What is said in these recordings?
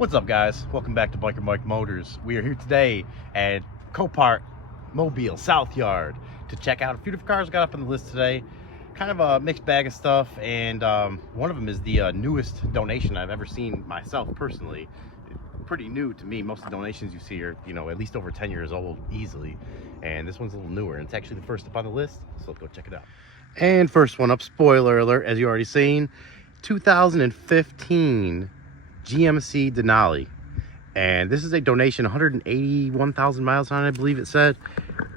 What's up, guys? Welcome back to Biker Mike Motors. We are here today at Copart Mobile South Yard to check out a few different cars we got up on the list today. Kind of a mixed bag of stuff, and one of them is the newest donation I've ever seen myself personally. Pretty new to me. Most of the donations you see are, at least over 10 years old easily, and this one's a little newer, and it's actually the first up on the list, so let's go check it out. And first one up, spoiler alert, as you already seen, 2015 GMC Denali, and this is a donation, 181,000 miles on it, I believe it said,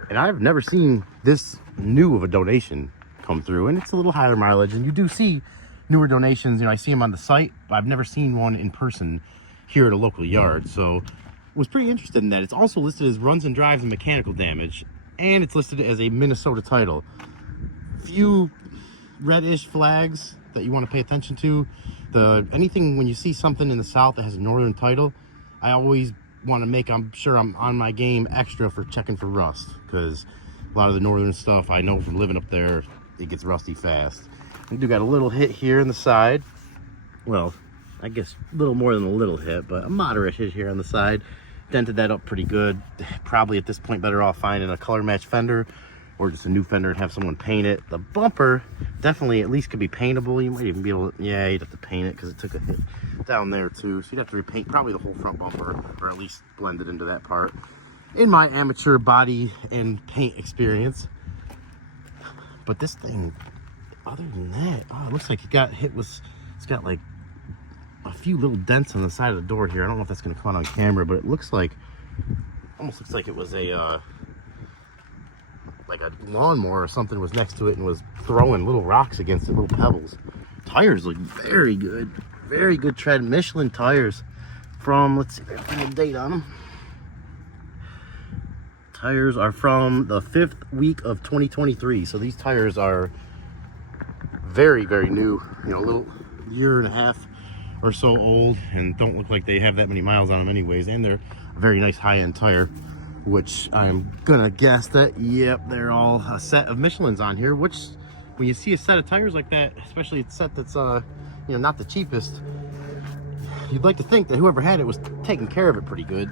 and I've never seen this new of a donation come through, and it's a little higher mileage, and you do see newer donations, I see them on the site, but I've never seen one in person here at a local yard, so was pretty interested in that. It's also listed as runs and drives and mechanical damage, and it's listed as a Minnesota title. Few reddish flags that you want to pay attention to. Anything when you see something in the South that has a northern title, I always want to make sure I'm on my game extra for checking for rust, because a lot of the northern stuff, I know from living up there, it gets rusty fast. We do got a little hit here in the side. Well, I guess a little more than a little hit, but a moderate hit here on the side. Dented that up pretty good. Probably at this point better off finding a color match fender or just a new fender and have someone paint it. The bumper definitely at least could be paintable. You might even be able to, yeah, you'd have to paint it because it took a hit down there too. So you'd have to repaint probably the whole front bumper, or at least blend it into that part. In my amateur body and paint experience. But this thing, other than that, oh, it looks like it got hit it's got like a few little dents on the side of the door here. I don't know if that's going to come out on camera, but it looks like, almost looks like it was like a lawnmower or something was next to it and was throwing little rocks against it, little pebbles. Tires look very good tread. Michelin tires from, let's see if I have a date on them. Tires are from the 5th week of 2023, so these tires are very new, a little year and a half or so old, and don't look like they have that many miles on them anyways, and they're a very nice high-end tire, which I'm gonna guess that, yep, they're all a set of Michelins on here, which when you see a set of tires like that, especially a set that's not the cheapest, you'd like to think that whoever had it was taking care of it pretty good.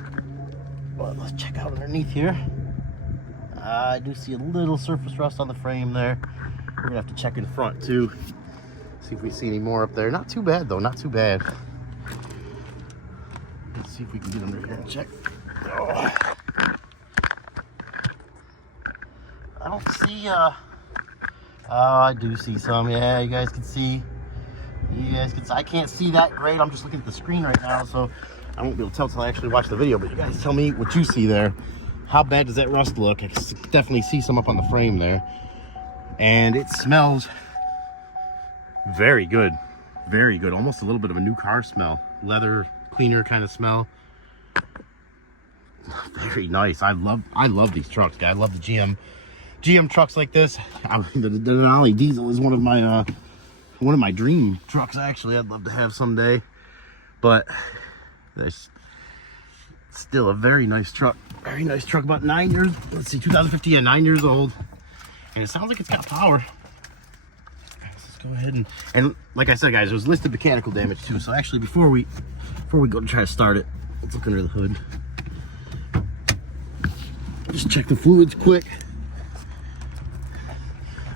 But let's check out underneath here. I do see a little surface rust on the frame there. We're gonna have to check in front too, see if we see any more up there. Not too bad though, not too bad. Let's see if we can get under here and check. Oh. I don't see, I do see some, yeah, you guys can see. I can't see that great, I'm just looking at the screen right now, so I won't be able to tell until I actually watch the video, but you guys tell me what you see there. How bad does that rust look? I can definitely see some up on the frame there. And it smells very good, almost a little bit of a new car smell. Leather cleaner kind of smell. Very nice. I love these trucks, guys. I love the GM trucks like this. The Denali diesel is one of my dream trucks, actually. I'd love to have someday, but there's still a very nice truck. About 9 years, let's see, 2015, yeah, 9 years old, and it sounds like it's got power. Let's go ahead and like I said, guys, it was listed mechanical damage too, so actually before we go to try to start it, let's look under the hood. Just check the fluids quick.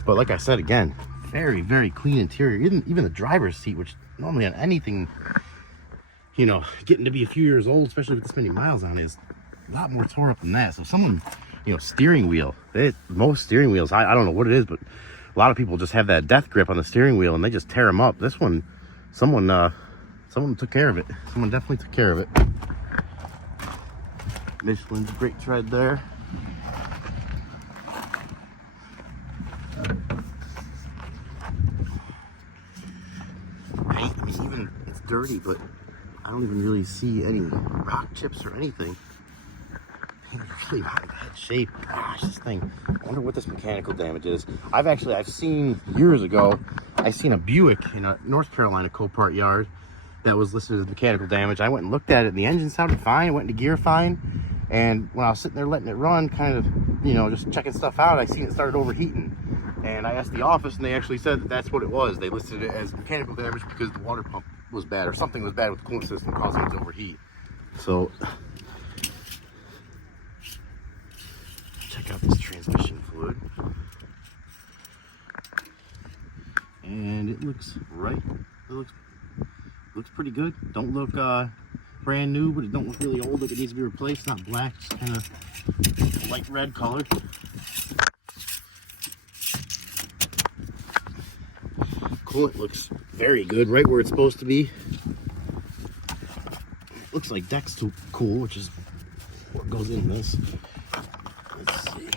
But like I said, again, very clean interior. Even the driver's seat, which normally on anything, getting to be a few years old, especially with this many miles on it, is a lot more tore up than that. So someone, steering wheel, most steering wheels, I don't know what it is, but a lot of people just have that death grip on the steering wheel and they just tear them up. This one, someone took care of it. Someone definitely took care of it. Michelin's great tread there. Paint, even it's dirty, but I don't even really see any rock chips or anything. It's really not in bad shape. Gosh, this thing, I wonder what this mechanical damage is. I've seen years ago, I seen a Buick in a North Carolina Copart yard that was listed as mechanical damage. I went and looked at it and the engine sounded fine. It went into gear fine. And when I was sitting there letting it run, kind of, just checking stuff out, I seen it started overheating. And I asked the office and they actually said that that's what it was. They listed it as mechanical damage because the water pump was bad, or something was bad with the coolant system causing it to overheat. So check out this transmission fluid, and it looks right. It looks pretty good. Don't look brand new, but it don't look really old. Like it needs to be replaced. Not black, just kind of light red color. Coolant looks very good, right where it's supposed to be. Looks like deck's too cool, which is what goes in this. Let's see.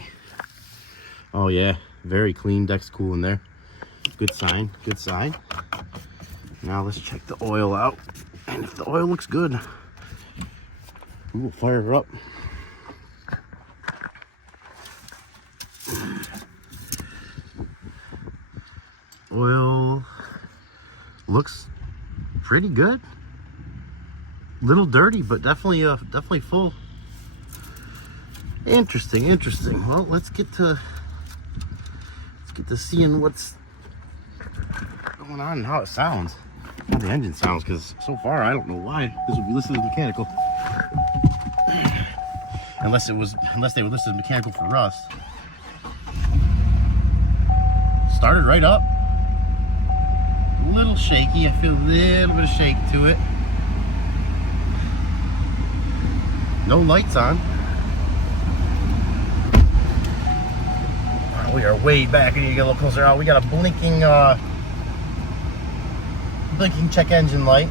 Oh yeah, very clean. Deck's cool in there. Good sign. Good sign. Now let's check the oil out, and if the oil looks good, we will fire her up. Oil looks pretty good. Little dirty, but definitely full. Interesting. Well, let's get to seeing what's going on and how it sounds, how the engine sounds, because so far I don't know why this would be listed as mechanical, unless they would list it as mechanical for rust. Started right up. A little shaky. I feel a little bit of shake to it. No lights on. We are way back. I need to get a little closer out. We got a blinking check engine light.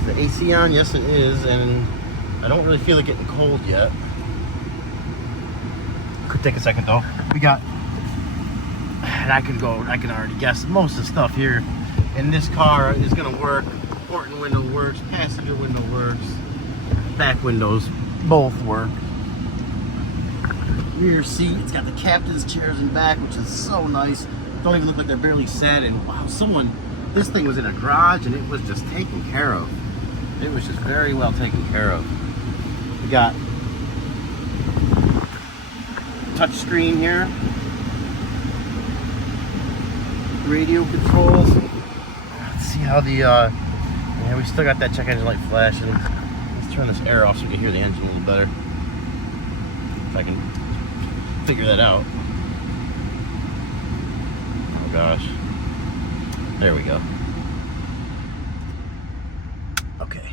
Is the AC on? Yes, it is, and I don't really feel it getting cold yet. Could take a second though. We got, and I can already guess most of the stuff here in this car is gonna work. Port window works, passenger window works, back windows both work. Rear seat, it's got the captain's chairs in back, which is so nice. Don't even look like they're barely sat in. Wow, this thing was in a garage and it was just taken care of. It was just very well taken care of. We got touch screen here, radio controls. Let's see how the yeah, we still got that check engine light flashing. Let's turn this air off so we can hear the engine a little better, if I can figure that out. Oh gosh, there we go. Okay,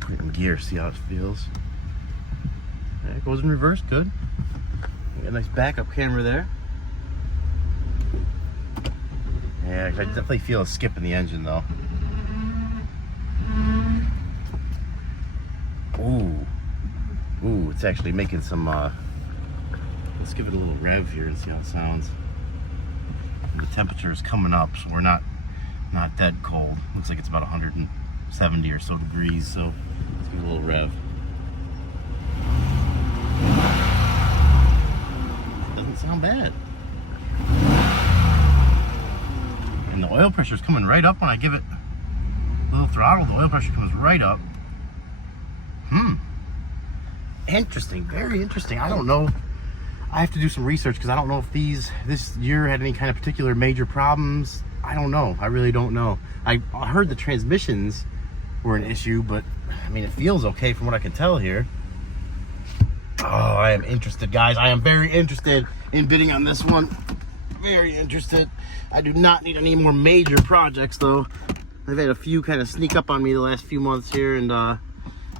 put it in gear, see how it feels. There, it goes in reverse, good. Got a nice backup camera there. Yeah, I definitely feel a skip in the engine though. Ooh, it's actually making some, let's give it a little rev here and see how it sounds. And the temperature is coming up, so we're not that cold. Looks like it's about 170 or so degrees, so let's give it a little rev. It doesn't sound bad. And the oil pressure is coming right up when I give it a little throttle. The oil pressure comes right up. Interesting, very interesting. I don't know. I have to do some research because I don't know if this year had any kind of particular major problems. I don't know. I really don't know. I heard the transmissions were an issue, but I mean, it feels okay from what I can tell here. Oh, I am interested, guys. I am very interested in bidding on this one. Very interested. I do not need any more major projects though. I've had a few kind of sneak up on me the last few months here, and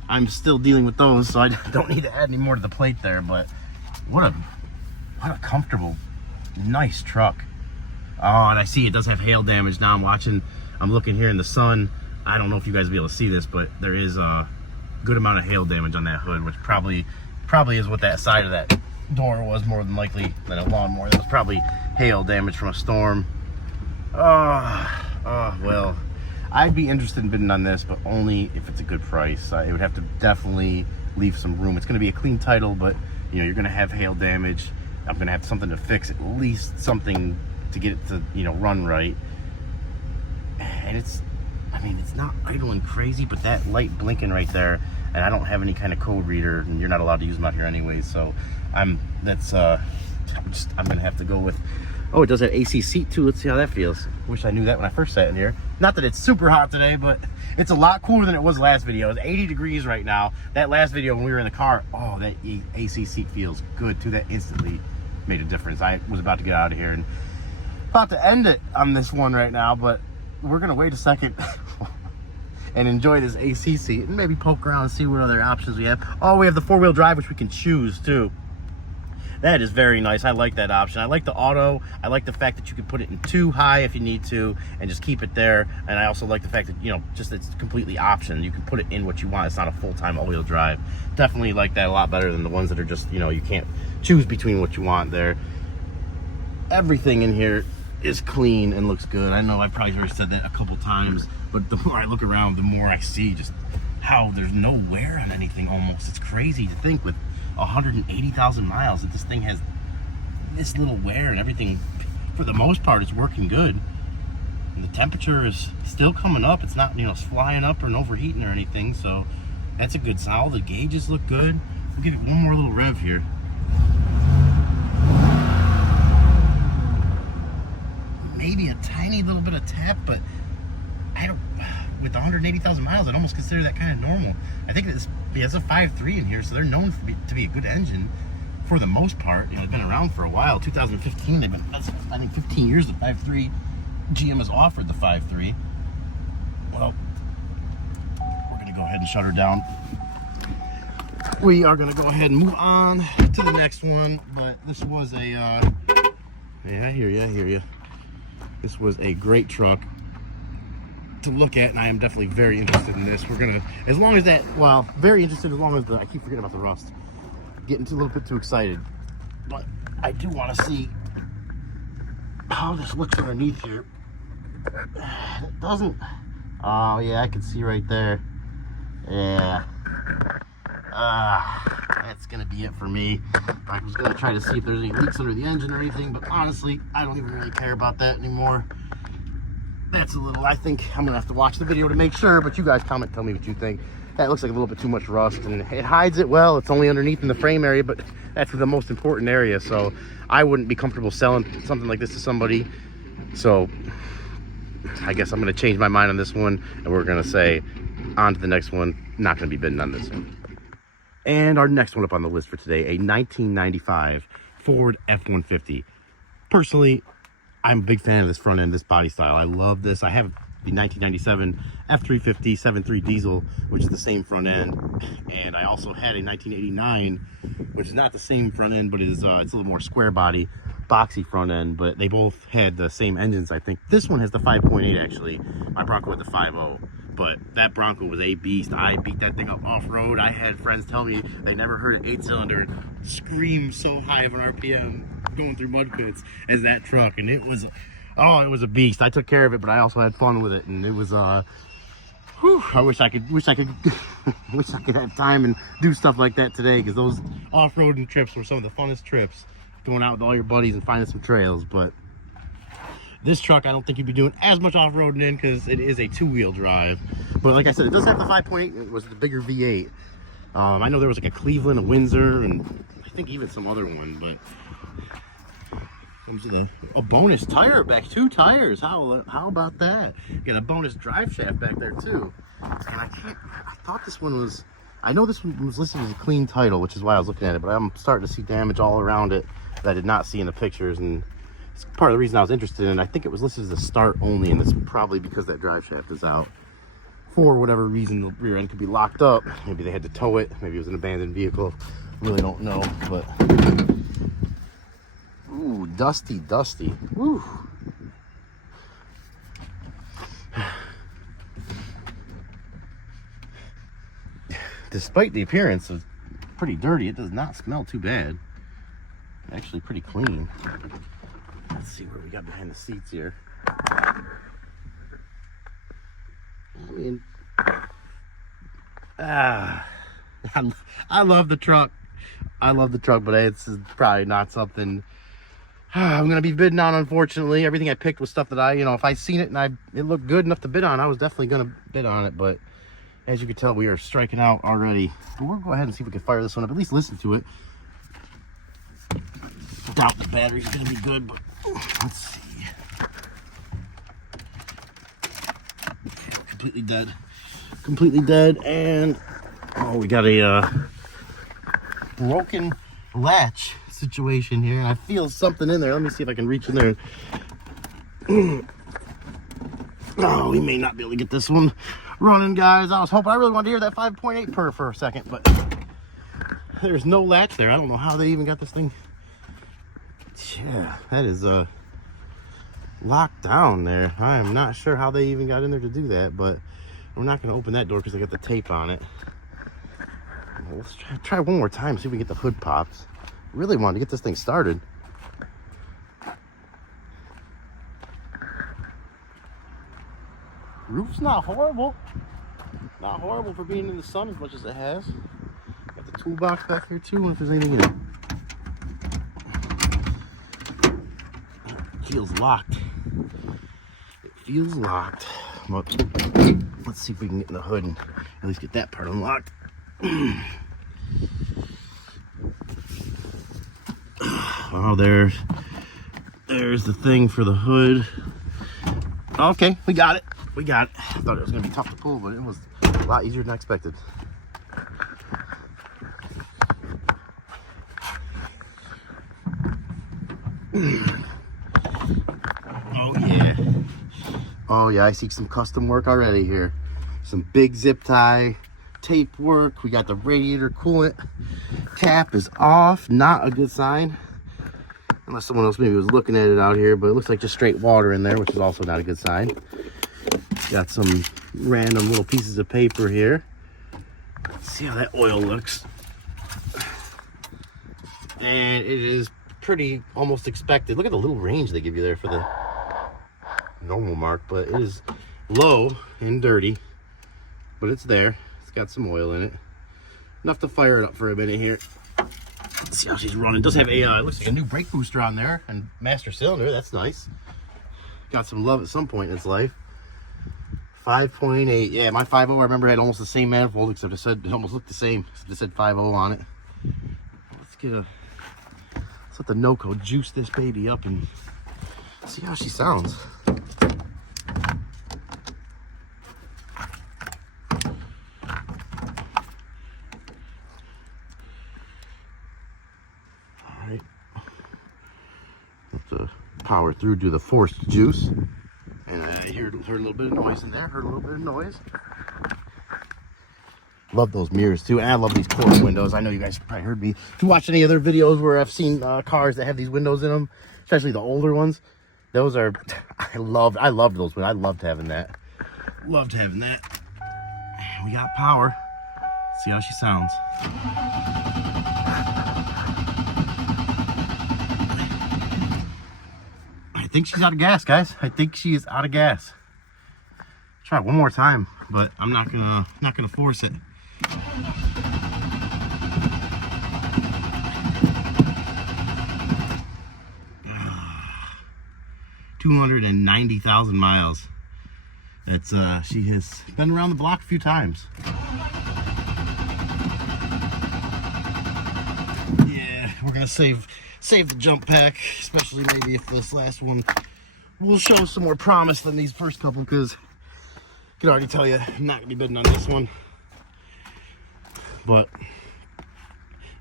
I'm still dealing with those, so I don't need to add any more to the plate there. But what a comfortable, nice truck. Oh, and I see it does have hail damage. Now I'm looking here in the sun. I don't know if you guys will be able to see this, but there is a good amount of hail damage on that hood, which probably is what that side of that door was, more than likely than a lawnmower. That was probably hail damage from a storm. Well, I'd be interested in bidding on this, but only if it's a good price. It would have to definitely leave some room. It's going to be a clean title, but you know, you're going to have hail damage. I'm going to have something to fix, at least something to get it to, you know, run right. And it's not idling crazy, but that light blinking right there, and I don't have any kind of code reader, and you're not allowed to use them out here anyways, so that's I'm gonna have to go with, oh, it does have AC seat too. Let's see how that feels. Wish I knew that when I first sat in here. Not that it's super hot today, but it's a lot cooler than it was last video. It's 80 degrees right now. That last video when we were in the car, oh, that AC seat feels good too. That instantly made a difference. I was about to get out of here and about to end it on this one right now, but we're gonna wait a second and enjoy this AC seat and maybe poke around and see what other options we have. Oh, we have the 4-wheel drive, which we can choose too. That is very nice. I like that option. I like the auto. I like the fact that you can put it in 2 high if you need to and just keep it there. And I also like the fact that, you know, just it's completely option. You can put it in what you want. It's not a full-time all-wheel drive. Definitely like that a lot better than the ones that are just, you know, you can't choose between what you want there. Everything in here is clean and looks good. I know I've probably already said that a couple times, but the more I look around, the more I see just how there's no wear on anything almost. It's crazy to think with 180,000 miles that this thing has this little wear, and everything for the most part is working good. And the temperature is still coming up. It's not, you know, flying up or overheating or anything, so that's a good sign. All the gauges look good. We'll give it one more little rev here. Maybe a tiny little bit of tap, but I don't, with 180,000 miles, I'd almost consider that kind of normal. I think it's a 5.3 in here, so they're known to be a good engine for the most part. You know, they've been around for a while. 2015, they've been, that's, I think 15 years of 5.3. GM has offered the 5.3. Well, we're gonna go ahead and shut her down. We are gonna go ahead and move on to the next one, but this was a, yeah, I hear you. This was a great truck to look at, and I am definitely very interested in this. We're gonna, as long as that, well, very interested as long as the, I keep forgetting about the rust. Getting a little bit too excited. But I do want to see how this looks underneath here. It doesn't, oh yeah, I can see right there. Yeah. That's gonna be it for me. I was gonna try to see if there's any leaks under the engine or anything, but honestly, I don't even really care about that anymore. That's a little, I think I'm gonna have to watch the video to make sure, but you guys comment, tell me what you think. That looks like a little bit too much rust, and it hides it well. It's only underneath in the frame area, but that's the most important area, so I wouldn't be comfortable selling something like this to somebody. So I guess I'm gonna change my mind on this one, and we're gonna say on to the next one. Not gonna be bidding on this one. And our next one up on the list for today, a 1995 Ford F-150. Personally, I'm a big fan of this front end, this body style. I love this. I have the 1997 F-350 7.3 diesel, which is the same front end. And I also had a 1989, which is not the same front end, but it is, it's a little more square body, boxy front end, but they both had the same engines, I think. This one has the 5.8 actually. My Bronco had the 5.0. But that Bronco was a beast. I beat that thing up off-road. I had friends tell me they never heard an 8-cylinder scream so high of an RPM going through mud pits as that truck. And it was, oh, it was a beast. I took care of it, but I also had fun with it. And it was, whew, I wish I could wish I could have time and do stuff like that today, because those off-roading trips were some of the funnest trips, going out with all your buddies and finding some trails. But this truck, I don't think you'd be doing as much off-roading in, because it is a 2-wheel drive. But like I said, it does have the 5.8. It was the bigger V8. I know there was like a Cleveland, a Windsor, and I think even some other one. But comes with a bonus tire back, 2 tires. How about that? You got a bonus drive shaft back there too. And I thought this one was, I know this one was listed as a clean title, which is why I was looking at it. But I'm starting to see damage all around it that I did not see in the pictures, and it's part of the reason I was interested in it. I think it was listed as a start only, and it's probably because that drive shaft is out. For whatever reason, the rear end could be locked up. Maybe they had to tow it. Maybe it was an abandoned vehicle. Really don't know, but ooh, dusty. Woo. Despite the appearance of pretty dirty, it does not smell too bad. Actually pretty clean. Let's see what we got behind the seats here. I mean, I love the truck. But it's probably not something I'm gonna be bidding on, unfortunately. Everything I picked was stuff that I, you know, if I seen it and it looked good enough to bid on, I was definitely gonna bid on it. But as you can tell, we are striking out already. But we'll go ahead and see if we can fire this one up, at least listen to it. doubt the battery's gonna be good, but let's see. Completely dead. Completely dead, and oh, we got a broken latch situation here, and I feel something in there. Let me see if I can reach in there. Oh, we may not be able to get this one running, guys. I really wanted to hear that 5.8 purr for a second, but there's no latch there. I don't know how they even got this thing. Yeah, that is locked down there. I am not sure how they even got in there to do that, but we're not going to open that door because I got the tape on it. Let's try one more time, see if we get the hood pops. Really wanted to get this thing started. Roof's not horrible. Not horrible for being in the sun as much as it has. Got the toolbox back here too, if there's anything in it. It feels locked. It feels locked. Well, let's see if we can get in the hood and at least get that part unlocked. Oh, there's the thing for the hood. Okay, we got it. We got it. I thought it was gonna be tough to pull, but it was a lot easier than I expected. Oh yeah. Oh yeah, I see some custom work already here. Some big zip tie tape work. We got the radiator coolant cap is off. Not a good sign. Unless someone else maybe was looking at it out here, but it looks like just straight water in there, which is also not a good sign. Got some random little pieces of paper here. Let's see how that oil looks. And it is pretty almost expected. Look at the little range they give you there for the normal mark, but it is low and dirty, but it's there. It's got some oil in it. Enough to fire it up for a minute here. Let's see how she's running. It does have a, it looks like a new brake booster on there and master cylinder. That's nice. Got some love at some point in its life. 5.8. Yeah, my 5.0 I remember had almost the same manifold, except it almost looked the same. It said 5.0 on it. Let's let the no-code juice this baby up and see how she sounds. Alright. Have to power through to the forced juice. And I heard a little bit of noise in there. Heard a little bit of noise. Love those mirrors too, and I love these corner windows. I know you guys probably heard me. If you watch any other videos where I've seen cars that have these windows in them, especially the older ones, those are, I loved those windows. I loved having that. Loved having that. We got power. See how she sounds. I think she's out of gas, guys. I think she is out of gas. Try it one more time, but I'm not gonna force it. 290,000 miles. That's she has been around the block a few times. Yeah, we're gonna save the jump pack, especially maybe if this last one will show some more promise than these first couple, because I can already tell you I'm not gonna be bidding on this one. But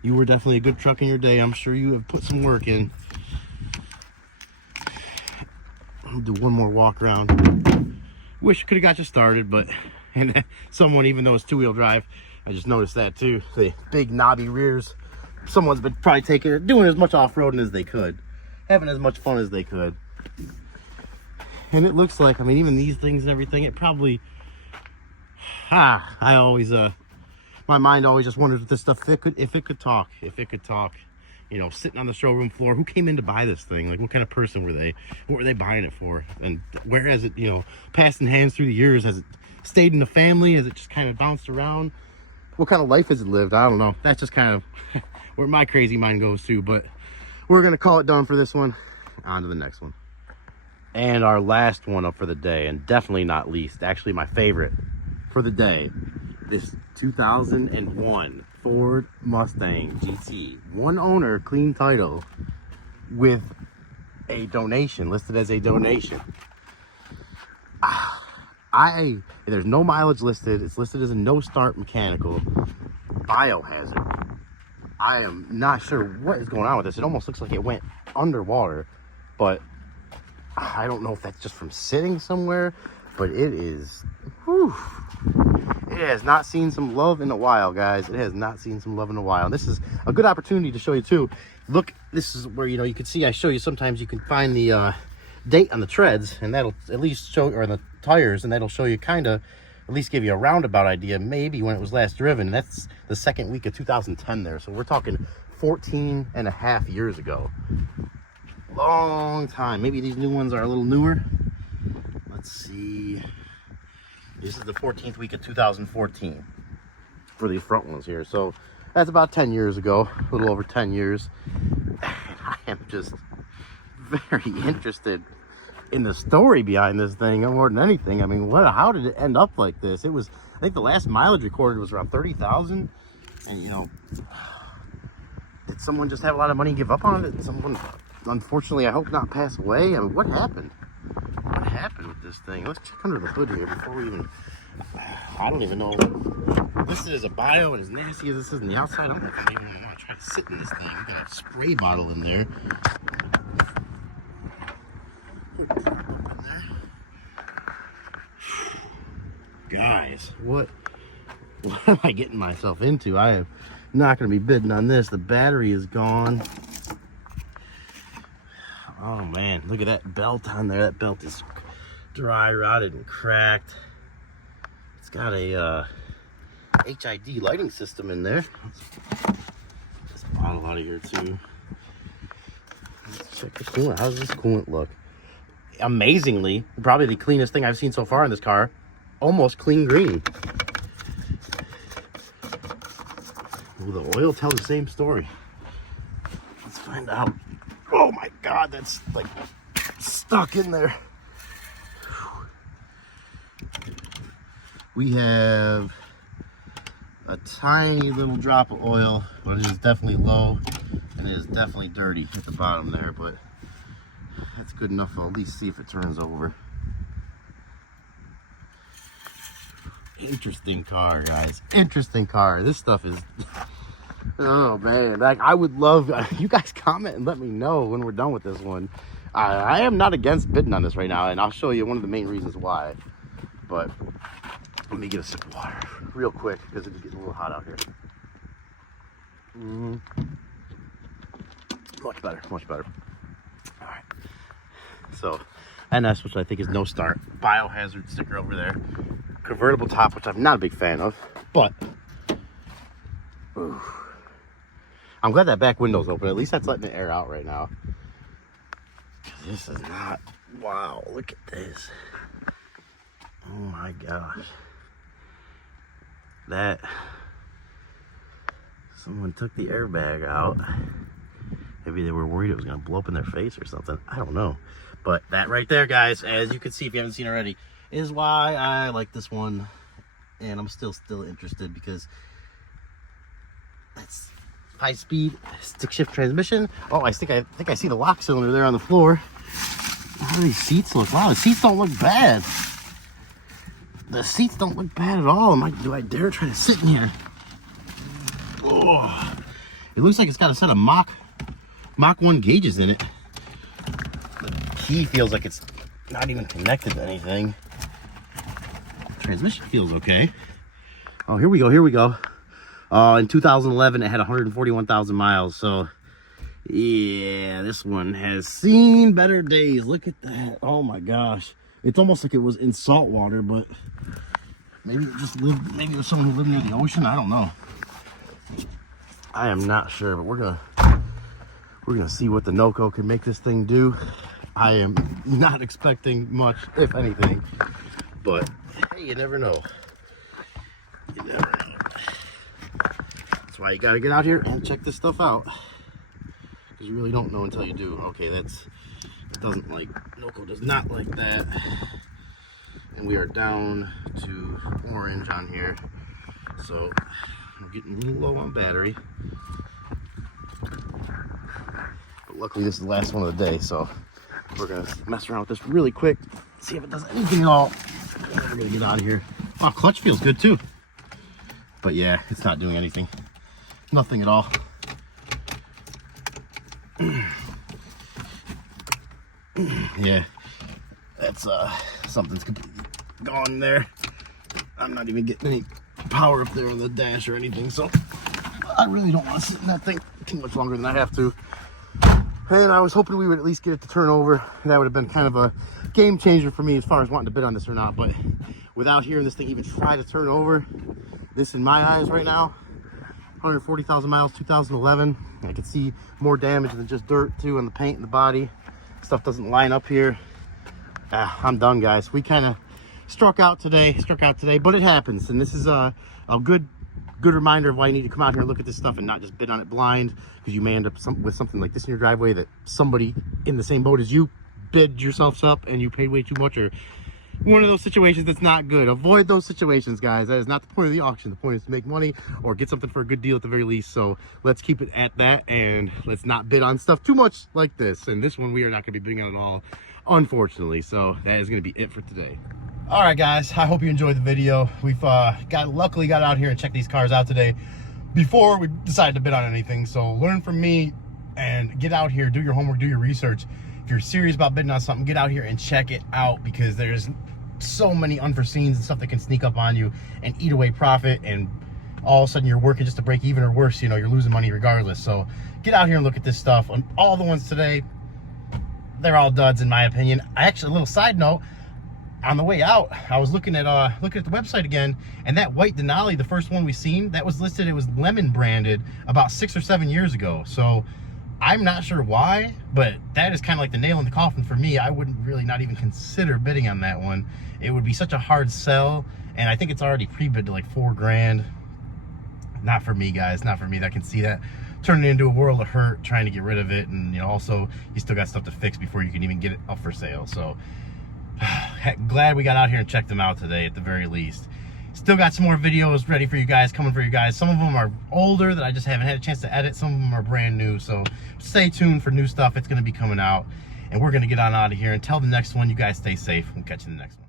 you were definitely a good truck in your day. I'm sure you have put some work in. I'll do one more walk around. Wish I could have got you started, but and someone, even though it's two-wheel drive, I just noticed that too. The big knobby rears. Someone's been probably doing as much off-roading as they could, having as much fun as they could. And it looks like, I mean, even these things and everything, it probably, I always, my mind always just wondered if this stuff, if it could talk, you know, sitting on the showroom floor, who came in to buy this thing? Like, what kind of person were they? What were they buying it for? And where has it, you know, passed in hands through the years? Has it stayed in the family? Has it just kind of bounced around? What kind of life has it lived? I don't know. That's just kind of where my crazy mind goes to. But we're going to call it done for this one. On to the next one. And our last one up for the day, and definitely not least, actually my favorite for the day, this 2001 Ford Mustang GT. One owner, clean title. with a donation, listed as a donation. There's no mileage listed. It's listed as a no start mechanical biohazard. I am not sure what is going on with this. It almost looks like it went underwater, but I don't know if that's just from sitting somewhere, but it is, whew, it has not seen some love in a while, guys. It has not seen some love in a while. And this is a good opportunity to show you too. Look, this is where, you know, you can see, I show you sometimes you can find the date on the treads, and that'll at least show, or the tires, and that'll show you kind of, at least give you a roundabout idea, maybe when it was last driven. That's the second week of 2010 there. So we're talking 14 and a half years ago. Long time. Maybe these new ones are a little newer. Let's see. This is the 14th week of 2014 for these front ones here. So that's about 10 years ago, a little over 10 years. And I am just very interested in the story behind this thing more than anything. I mean, how did it end up like this? It was, I think the last mileage recorded was around 30,000. And, you know, did someone just have a lot of money and give up on it? Someone, unfortunately, I hope not, pass away? I mean, what happened? What happened with this thing? Let's check under the hood here before we even, I don't even know. Listed as a bio, and as nasty as this is on the outside, I don't think I even want to try to sit in this thing. We got a spray bottle in there. Guys, what am I getting myself into? I am not going to be bidding on this. The battery is gone. Oh man, look at that belt on there. That belt is dry rotted and cracked. It's got a HID lighting system in there. Let's get this bottle out of here too. Let's check the coolant. How does this coolant look? Amazingly, probably the cleanest thing I've seen so far in this car. Almost clean green. Will the oil tell the same story? Let's find out. Oh my God, that's like stuck in there. We have a tiny little drop of oil, but it is definitely low, and it is definitely dirty at the bottom there, but that's good enough. I'll at least see if it turns over. Interesting car, guys. Interesting car. This stuff is, oh man, like I would love, you guys comment and let me know when we're done with this one. I am not against bidding on this right now, and I'll show you one of the main reasons why. But let me get a sip of water real quick because it's getting a little hot out here. Much better, much better. All right. So, and that's which I think is no start. Biohazard sticker over there. Convertible top, which I'm not a big fan of, but ooh, I'm glad that back window's open. At least that's letting the air out right now. This is not, wow, look at this. Oh my gosh. That, someone took the airbag out. Maybe they were worried it was gonna blow up in their face or something. I don't know. But that right there, guys, as you can see if you haven't seen already, is why I like this one, and I'm still interested because that's high-speed stick shift transmission. Oh, I think I see the lock cylinder there on the floor. How do these seats look? Wow, the seats don't look bad. The seats don't look bad at all. Do I dare try to sit in here? Oh, it looks like it's got a set of Mach 1 gauges in it. The key feels like it's not even connected to anything. Transmission feels okay. Oh, here we go, here we go. In 2011, it had 141,000 miles. So, yeah, this one has seen better days. Look at that. Oh my gosh. It's almost like it was in salt water, but maybe it just lived, maybe it was someone who lived near the ocean. I don't know. I am not sure, but we're gonna see what the NOCO can make this thing do. I am not expecting much, if anything, but hey, you never know. You never know. That's why you gotta get out here and check this stuff out, because you really don't know until you do. Okay, doesn't like, NOCO does not like that. And we are down to orange on here, so I'm getting a little low on battery. But luckily this is the last one of the day, so we're gonna mess around with this really quick, see if it does anything at all. And then we're gonna get out of here. Wow, clutch feels good too. But yeah, it's not doing anything. Nothing at all. Yeah, that's something's completely gone there. I'm not even getting any power up there on the dash or anything, so I really don't want to sit in that thing too much longer than I have to. And I was hoping we would at least get it to turn over. That would have been kind of a game changer for me as far as wanting to bid on this or not. But without hearing this thing even try to turn over, this in my eyes right now, 140,000 miles, 2011. I can see more damage than just dirt too on the paint and the body. Stuff doesn't line up here. I'm done, guys. We kind of struck out today, but it happens. And this is a good reminder of why you need to come out here and look at this stuff and not just bid on it blind, because you may end up with something like this in your driveway that somebody in the same boat as you bid yourselves up and you paid way too much, or one of those situations that's not good. Avoid those situations, guys. That is not the point of the auction. The point is to make money or get something for a good deal at the very least. So let's keep it at that, and let's not bid on stuff too much like this. And this one we are not going to be bidding on at all, unfortunately. So that is going to be it for today. All right, guys, I hope you enjoyed the video. We've luckily got out here and checked these cars out today before we decided to bid on anything. So learn from me and get out here, do your homework, do your research. If you're serious about bidding on something, get out here and check it out, because there's so many unforeseens and stuff that can sneak up on you and eat away profit, and all of a sudden you're working just to break even, or worse, you know, you're losing money regardless. So get out here and look at this stuff. On all the ones today, they're all duds in my opinion. Actually, a little side note, on the way out, I was looking at the website again, and that white Denali, the first one we seen, that was listed, it was lemon branded about 6 or 7 years ago. So I'm not sure why, but that is kind of like the nail in the coffin for me. I wouldn't really not even consider bidding on that one. It would be such a hard sell, and I think it's already pre-bid to like $4 grand. Not for me, guys, not for me. I can see that turning into a world of hurt trying to get rid of it, and you know, also you still got stuff to fix before you can even get it up for sale. So glad we got out here and checked them out today at the very least. Still got some more videos ready for you guys, coming for you guys. Some of them are older that I just haven't had a chance to edit. Some of them are brand new, so stay tuned for new stuff. It's going to be coming out, and we're going to get on out of here. Until the next one, you guys stay safe. We'll catch you in the next one.